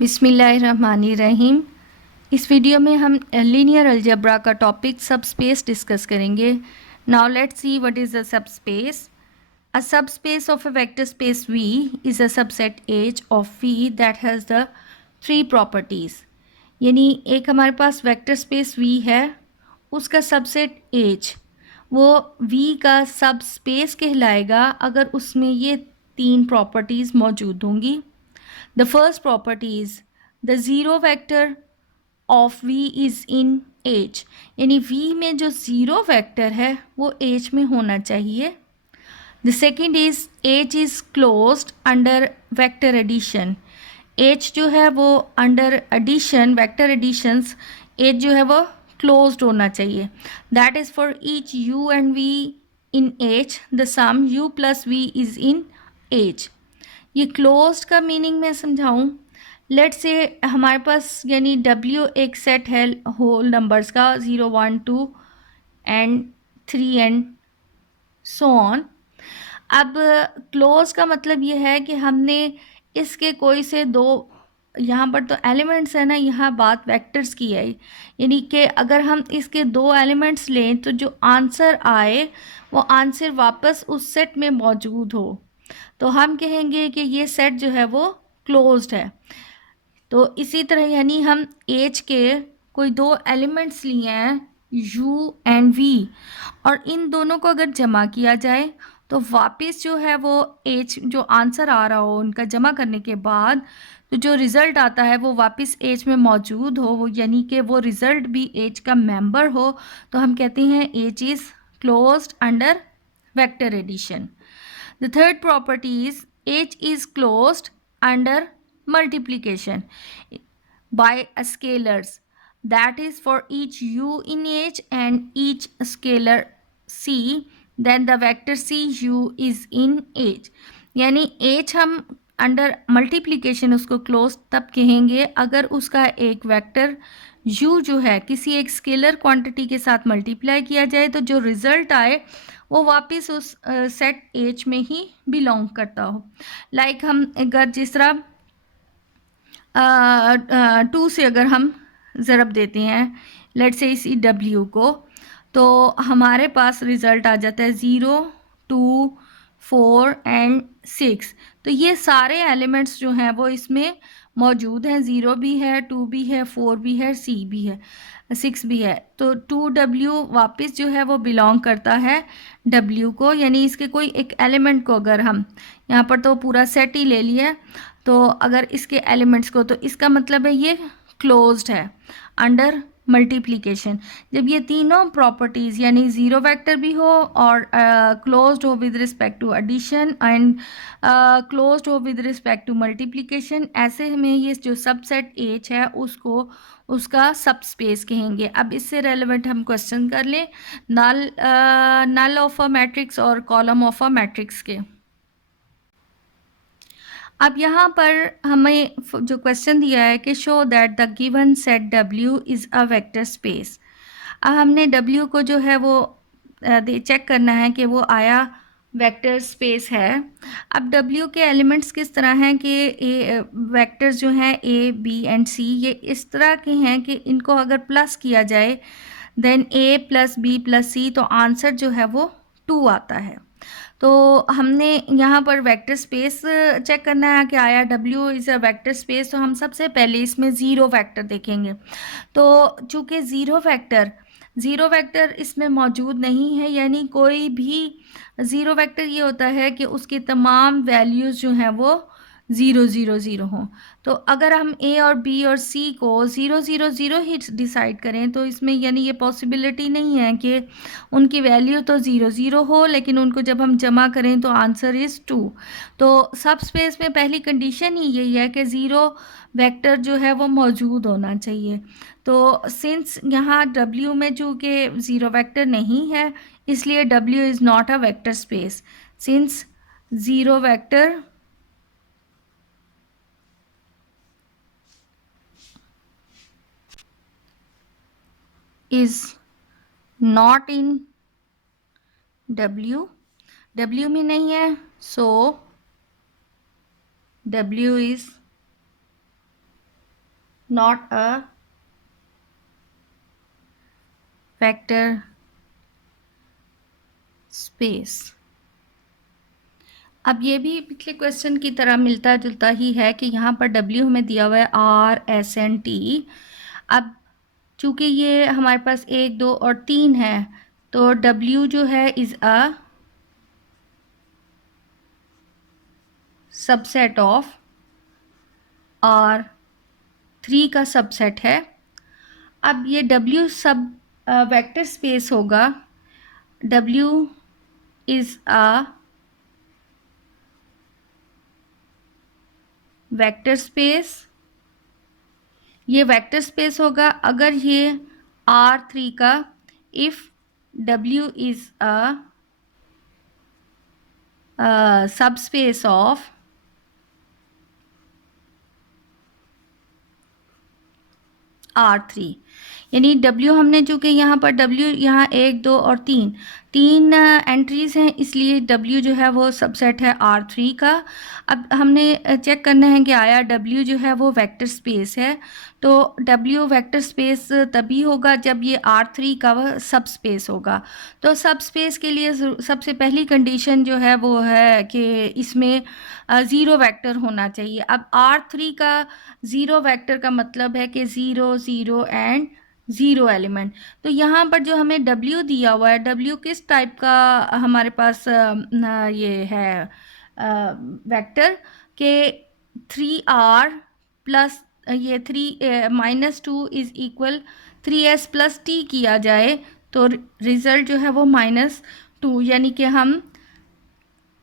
बिस्मिल्लाहिर्रहमानिर्रहीम। इस वीडियो में हम लीनियर अलजेब्रा का टॉपिक सब स्पेस डिस्कस करेंगे। Now let's see what is a सब space. A subspace of a vector space V is a subset H of V that has the three properties. यानी एक हमारे पास vector space V है, उसका subset H वो V का सब space कहलाएगा अगर उसमें ये तीन प्रॉपर्टीज़ मौजूद होंगी। The first property is the zero vector of V is in H, यानी V में जो ज़ीरो वेक्टर है वो H में होना चाहिए। The second is H is closed under vector addition. H जो है वो under addition, vector additions, H जो है वो closed होना चाहिए. That is for each U and V in H, the sum U plus V is in H. ये closed का मीनिंग मैं समझाऊं। लेट से हमारे पास यानी W एक सेट है होल नंबर्स का 0 1 2 एंड 3 एंड सो ऑन। अब क्लोज का मतलब ये है कि हमने इसके कोई से दो, यहाँ पर तो एलिमेंट्स है ना, यहाँ बात वेक्टर्स की है, यानी कि अगर हम इसके दो एलिमेंट्स लें तो जो आंसर आए वो आंसर वापस उस सेट में मौजूद हो, तो हम कहेंगे कि ये सेट जो है वो क्लोज्ड है। तो इसी तरह यानी हम एज के कोई दो एलिमेंट्स लिए हैं U एंड V, और इन दोनों को अगर जमा किया जाए तो वापस जो है वो एज जो आंसर आ रहा हो उनका जमा करने के बाद तो जो रिज़ल्ट आता है वो वापस एज में मौजूद हो, वो यानी कि वो रिज़ल्ट भी एज का मेंबर हो, तो हम कहते हैं S is closed under vector addition. The third property is H is closed under multiplication by scalars. That is for each U in H and each scalar C, then the vector C U is in H. यानी H हम under multiplication उसको close तब कहेंगे अगर उसका एक vector U जो है किसी एक स्केलर क्वांटिटी के साथ मल्टीप्लाई किया जाए तो जो रिज़ल्ट आए वो वापस उस सेट H में ही बिलोंग करता हो। लाइक हम अगर जिस तरह 2 से अगर हम ज़रब देते हैं लेट से इसी W को, तो हमारे पास रिज़ल्ट आ जाता है 0 2 4 एंड 6। तो ये सारे एलिमेंट्स जो हैं वो इसमें मौजूद हैं, 0 भी है, 2 भी है, 4 भी है, C भी है, 6 भी है। तो 2W वापस जो है वो बिलोंग करता है W को, यानी इसके कोई एक एलिमेंट को अगर हम यहाँ पर तो पूरा सेट ही ले लिया, तो अगर इसके एलिमेंट्स को, तो इसका मतलब है ये क्लोज्ड है अंडर मल्टीप्लिकेशन। जब ये तीनों प्रॉपर्टीज़ यानी ज़ीरो वेक्टर भी हो और क्लोज्ड हो with respect to addition and closed हो विद रिस्पेक्ट टू मल्टीप्लिकेशन, ऐसे में ये जो सबसेट H है उसको उसका सब स्पेस कहेंगे। अब इससे रेलेवेंट हम क्वेश्चन कर लें नल ऑफ अ मैट्रिक्स और कॉलम ऑफ अ मैट्रिक्स के। अब यहाँ पर हमें जो क्वेश्चन दिया है कि show that the given set W is a vector space. अब हमने W को जो है वो चेक करना है कि वो आया वेक्टर स्पेस है। अब W के एलिमेंट्स किस तरह हैं कि वेक्टर्स जो हैं A B एंड C ये इस तरह के हैं कि इनको अगर प्लस किया जाए then A plus B plus C तो आंसर जो है वो 2 आता है। तो हमने यहाँ पर वेक्टर स्पेस चेक करना है कि आया W is a vector space, तो हम सबसे पहले इसमें ज़ीरो वेक्टर देखेंगे। तो चूँकि ज़ीरो वेक्टर इसमें मौजूद नहीं है, यानी कोई भी ज़ीरो वेक्टर ये होता है कि उसके तमाम वैल्यूज़ जो हैं वो 0 0 0 हों। तो अगर हम A और B और C को 0 0 0 ही डिसाइड करें तो इसमें यानी ये पॉसिबिलिटी नहीं है कि उनकी वैल्यू तो 0 0 हो, लेकिन उनको जब हम जमा करें तो आंसर इज़ 2। तो सब स्पेस में पहली कंडीशन ही यही है कि ज़ीरो वेक्टर जो है वो मौजूद होना चाहिए। तो सिंस यहाँ W में चूँकि ज़ीरो वेक्टर नहीं है इसलिए W is not a vector space. Since zero vector is not in W में नहीं है, so W is not a vector space. अब ये भी पिछले क्वेश्चन की तरह मिलता जुलता ही है कि यहाँ पर W हमें दिया हुआ है R S N T. अब चूँकि ये हमारे पास 1 2 और 3 है तो W जो है is a subset of R3 का सबसेट है. अब ये W सब वेक्टर स्पेस होगा. W is a vector space. ये वेक्टर स्पेस होगा अगर ये R3 का if W is a subspace of R3. यानी W हमने चूँकि यहाँ पर W यहाँ 1 2 और 3 एंट्रीज़ हैं इसलिए W जो है वो सबसेट है R3 का. अब हमने चेक करना है कि आया W जो है वो वेक्टर स्पेस है. तो W वेक्टर स्पेस तभी होगा जब ये R3 का सब स्पेस होगा. तो सब स्पेस के लिए सबसे पहली कंडीशन जो है वो है कि इसमें ज़ीरो वेक्टर होना चाहिए. अब R3 का ज़ीरो वेक्टर का मतलब है कि 0 0 एंड 0 एलिमेंट. तो यहाँ पर जो हमें W दिया हुआ है W किस टाइप का हमारे पास ये है वेक्टर के 3R प्लस ये 3 -2 is equal 3S plus T किया जाए तो रिज़ल्ट जो है वो -2 यानी कि हम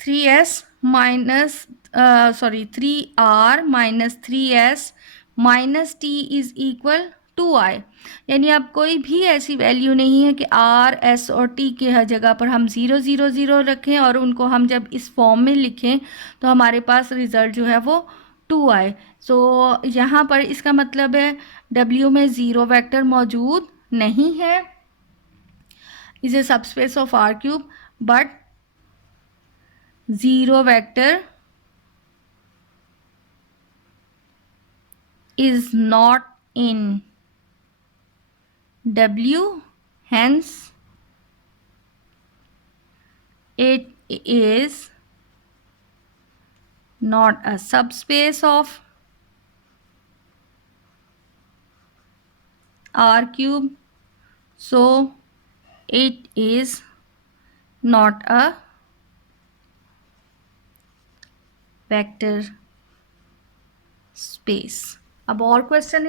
3S minus 3R minus 3S minus T is equal 2I. यानी अब कोई भी ऐसी वैल्यू नहीं है कि R S और T के हर जगह पर हम 0 0 0 रखें और उनको हम जब इस फॉर्म में लिखें तो हमारे पास रिज़ल्ट जो है वो 2I. सो यहाँ पर इसका मतलब है W में ज़ीरो वेक्टर मौजूद नहीं है. Is a subspace of R3 but zero vector is not in W, hence it is not a subspace of R cube, so it is not a vector space. अब और question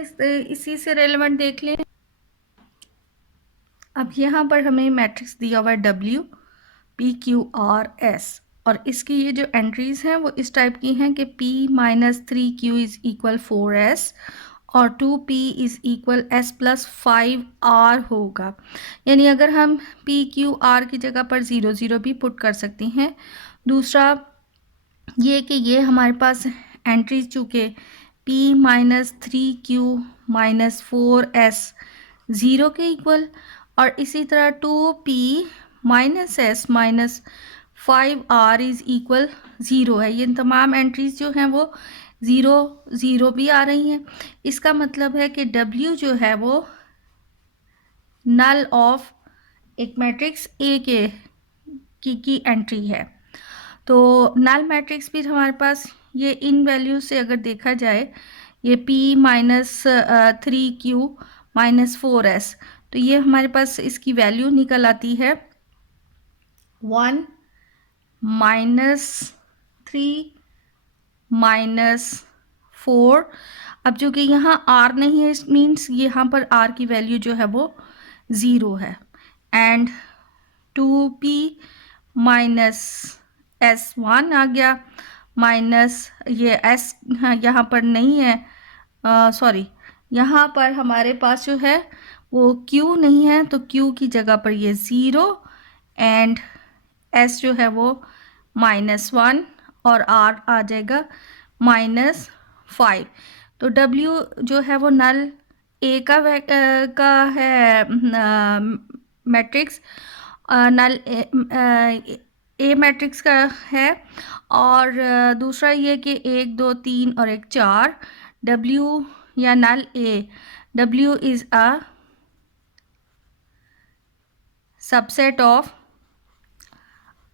इसी से relevant देख लें. अब यहाँ पर हमें मैट्रिक्स दिया हुआ है W P Q R S और इसकी ये जो एंट्रीज़ हैं वो इस टाइप की हैं कि P minus 3Q is equal 4S और 2P is equal S plus 5R होगा. यानी अगर हम P Q R की जगह पर 0 0 भी पुट कर सकते हैं. दूसरा ये कि ये हमारे पास एंट्रीज चूँकि P minus 3Q minus 4S 0 के इक्वल और इसी तरह 2P minus S minus 5R is equal 0 है. ये तमाम एंट्रीज जो हैं वो 0 0 भी आ रही हैं. इसका मतलब है कि W जो है वो नल ऑफ एक मैट्रिक्स A की एंट्री है. तो नल मैट्रिक्स भी हमारे पास ये इन वैल्यू से अगर देखा जाए ये P minus 3Q minus 4S तो ये हमारे पास इसकी वैल्यू निकल आती है 1 माइनस 3 माइनस 4. अब जो कि यहाँ R नहीं है इस मीन्स यहाँ पर R की वैल्यू जो है वो 0 है. एंड 2P माइनस S1 आ गया माइनस ये S यहाँ पर नहीं है. सॉरी यहाँ पर हमारे पास जो है वो Q नहीं है तो Q की जगह पर ये 0 एंड S जो है वो -1 और R आ जाएगा -5. तो W जो है वो नल A का है मैट्रिक्स नल A मैट्रिक्स का है. और दूसरा ये कि 1 2 3 और 1 4 W या नल ए, W is a subset of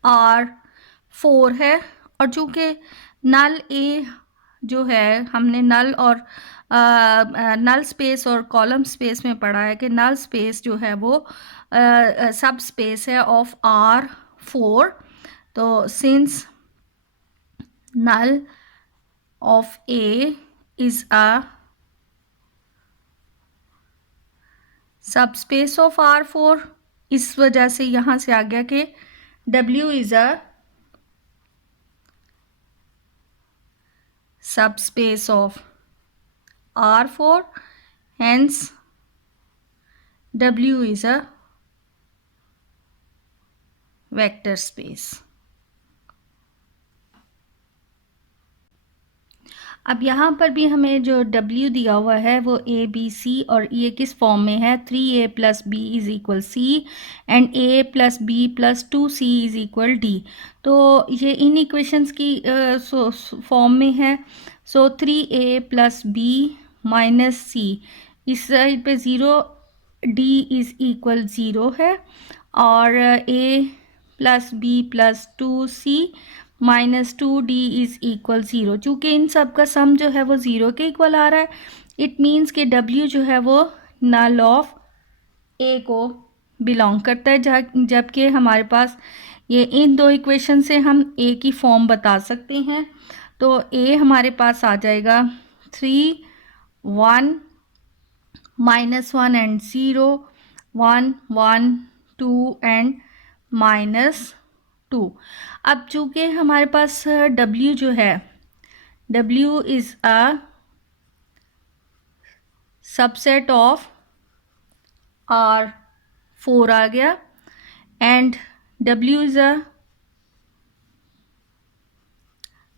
R4 है। और चूंकि नल ए जो है, हमने नल और नल स्पेस और कॉलम स्पेस में पढ़ा है कि नल स्पेस जो है वो सब स्पेस है ऑफ R4। तो since null of A is a subspace of R4, इस वजह से यहाँ से आ गया कि W is a subspace of R4, hence W is a vector space. अब यहाँ पर भी हमें जो W दिया हुआ है वो A B C, और ये किस फॉर्म में है, 3A plus B is equal C and A plus B plus 2C is equal D। तो ये इन इक्वेशंस की फॉर्म में है। सो 3A plus B minus C, इस साइड पे 0, D is equal 0 है, और A plus B plus 2C -2D is equal 0। चूँकि इन सब का सम जो है वो 0 के इक्वल आ रहा है, इट मीन्स कि W जो है वो नल ऑफ A को बिलोंग करता है, जबकि हमारे पास ये इन दो इक्वेशन से हम A की फॉर्म बता सकते हैं। तो A हमारे पास आ जाएगा 3 1 -1 एंड 0 1 1 2 एंड -2। अब चूँकि हमारे पास W जो है, W is a subset of R4 आ गया, and W is a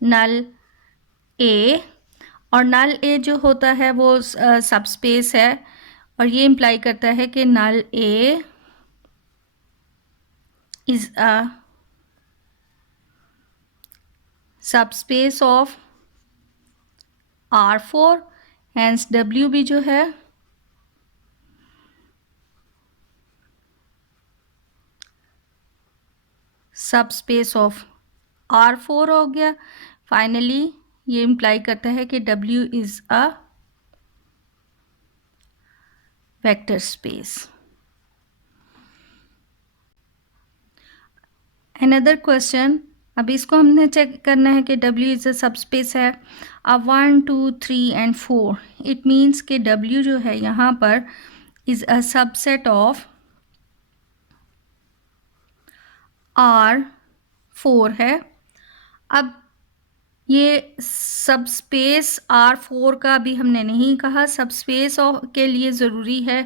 null A, और नल A जो होता है वो सबस्पेस है, और ये इम्प्लाई करता है कि null A is a subspace of R4, hence W भी जो है सबस्पेस ऑफ R4 हो गया। फाइनली ये इम्प्लाई करता है कि W is a vector space. Another question, अब इसको हमने चेक करना है कि W इज़ अ सबस्पेस है। अब 1 2 3 एंड 4, इट मीन्स कि W जो है यहाँ पर is a subset of R4 है। अब ये सबस्पेस R4 का भी हमने नहीं कहा, सबस्पेस के लिए ज़रूरी है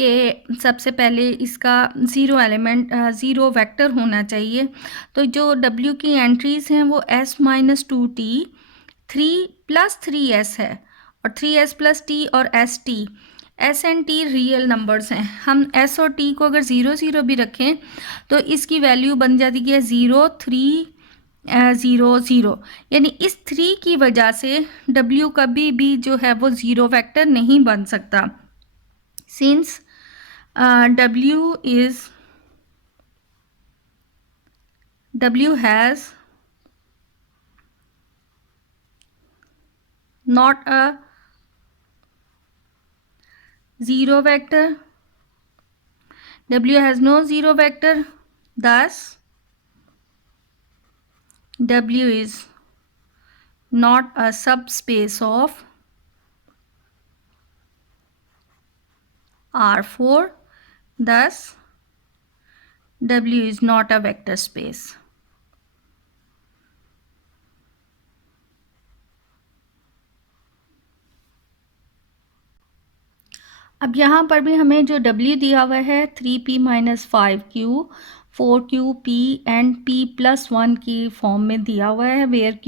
कि सबसे पहले इसका ज़ीरो वेक्टर होना चाहिए। तो जो W की एंट्रीज़ हैं वो S-2T 3+3S है, और 3S + T और ST, S and T real numbers हैं। हम S और T को अगर 0 0 भी रखें तो इसकी वैल्यू बन जाती है 0 3 0 0, यानी इस 3 की वजह से W कभी भी जो है वो ज़ीरो वेक्टर नहीं बन सकता, since W has not a zero vector, W has no zero vector, thus W is not a subspace of R4, thus W is not a vector space. अब यहाँ पर भी हमें जो W दिया हुआ है 3P - 5Q 4Q P and P+1 की फॉर्म में दिया हुआ है, where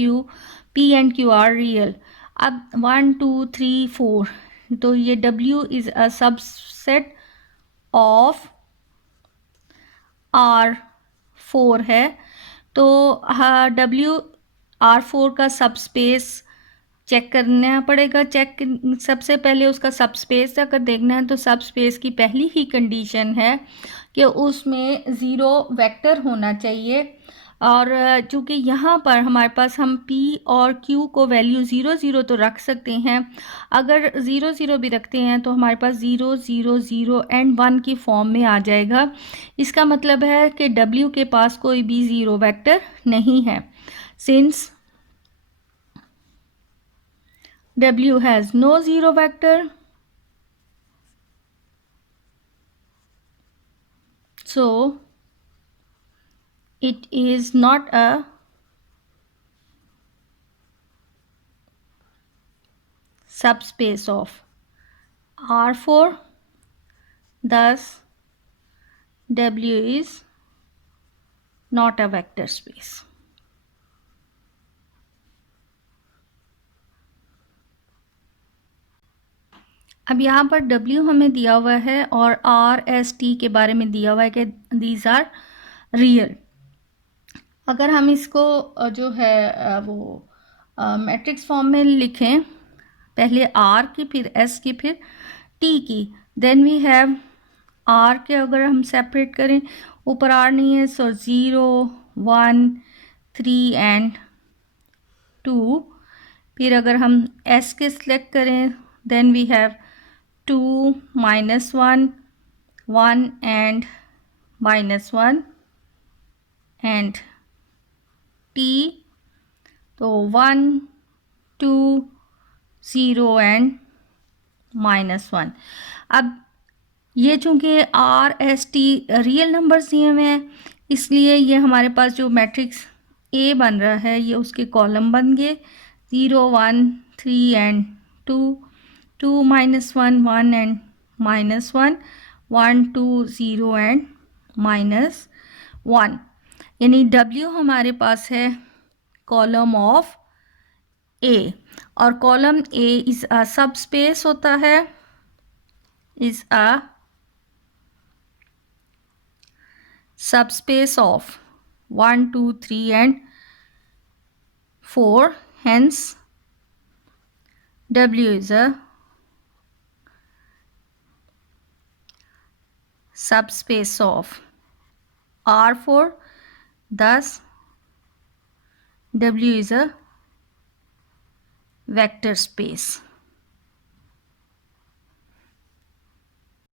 P and Q are real. अब 1 2 3 4, तो ये W is a subset of R4 है। तो W R4 का सबस्पेस चेक करना पड़ेगा। सबसे पहले उसका सब स्पेस अगर देखना है तो सब स्पेस की पहली ही कंडीशन है कि उसमें ज़ीरो वेक्टर होना चाहिए। और चूँकि यहाँ पर हमारे पास हम p और q को वैल्यू 0 0 तो रख सकते हैं। अगर 0 0 भी रखते हैं तो हमारे पास 0 0 0 एंड 1 की फॉर्म में आ जाएगा। इसका मतलब है कि w के पास कोई भी ज़ीरो वेक्टर नहीं है। Since w has no zero vector, so it is not a subspace of R4, thus W is not a vector space. अब यहाँ पर W हमें दिया हुआ है और R S T के बारे में दिया हुआ है कि these are real। अगर हम इसको जो है वो मैट्रिक्स फॉर्म में लिखें, पहले R की फिर S की फिर T की, देन वी हैव R के अगर हम सेपरेट करें, ऊपर R नहीं है, सो 0 1 3 एंड 2। फिर अगर हम S के सिलेक्ट करें, then we have 2 -1 1 and -1 and T, तो 1 2 0 एंड -1। अब ये चूँकि R S T real numbers दिए हुए हैं, इसलिए ये हमारे पास जो मैट्रिक्स A बन रहा है ये उसके कॉलम बन गए 0 1 3 एंड 2 2 -1 1 एंड -1 1 2 0 एंड -1। यानी W हमारे पास है कॉलम ऑफ A, और कॉलम A इज़ अ सब स्पेस होता है, is a subspace of 1 2 3 and 4, hence W is a subspace of R4, thus W is a vector space।